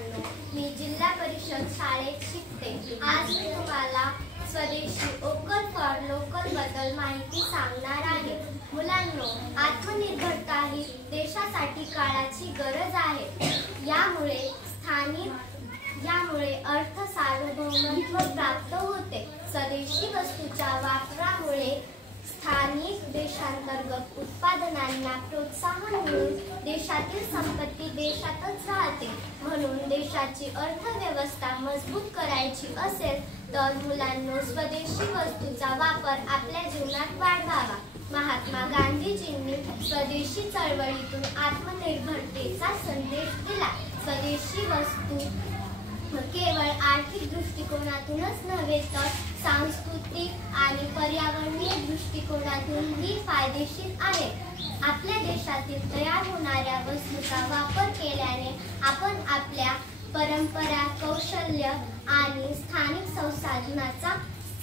मुलांनो, मी जिल्हा परिषद शाळेत शिकते। आज मी तुम्हाला स्वदेशी वोकल फॉर लोकल बद्दल माहिती सांगणार आहे। मुलांनो, आत्मनिर्भरता ही देशासाठी काळाची गरज आहे। यामुळे अर्थ सार्वभौमत्व प्राप्त होते। स्वदेशी वस्तूच्या वापरामुळे स्थानिक देशांतर्गत उत्पादनांना प्रोत्साहन मिळून देशातील संपत्ती देशातच राहते। म्हणून देशाची अर्थव्यवस्था मजबूत करायची असेल तर मुलांनो, स्वदेशी वस्तूचा वापर आपल्या जीवनात वाढवावा। महात्मा गांधीजींनी स्वदेशी चळवळीतून आत्मनिर्भरतेचा संदेश दिला। स्वदेशी वस्तू केवळ आर्थिक दृष्टिकोनातूनच नव्हे तर सांस्कृतिक आणि पर्यावरणीय दृष्टिकोनातूनही फायदेशीर आहे। आपल्या देशातील तयार होणाऱ्या वस्तूंचा वापर केल्याने आपण आपल्या परंपरा, कौशल्य आणि स्थानिक संसाधनांचा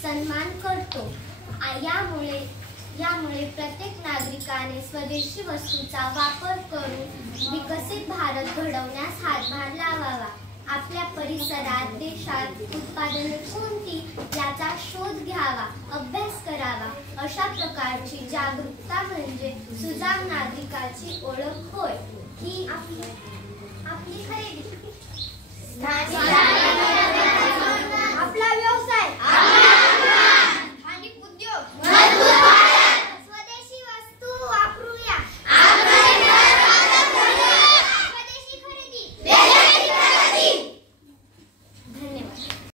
सन्मान करतो। यामुळे प्रत्येक नागरिकाने स्वदेशी वस्तूंचा वापर करून विकसित भारत घडवण्यास हातभार लावावा। आपल्या परिसरात, देशात उत्पादने कोणती याचा शोध घ्यावा, अभ्यास करावा। अशा प्रकारची जागरूकता म्हणजे सुजाण नागरिकाची ओळख होय। ही आपली खरेदी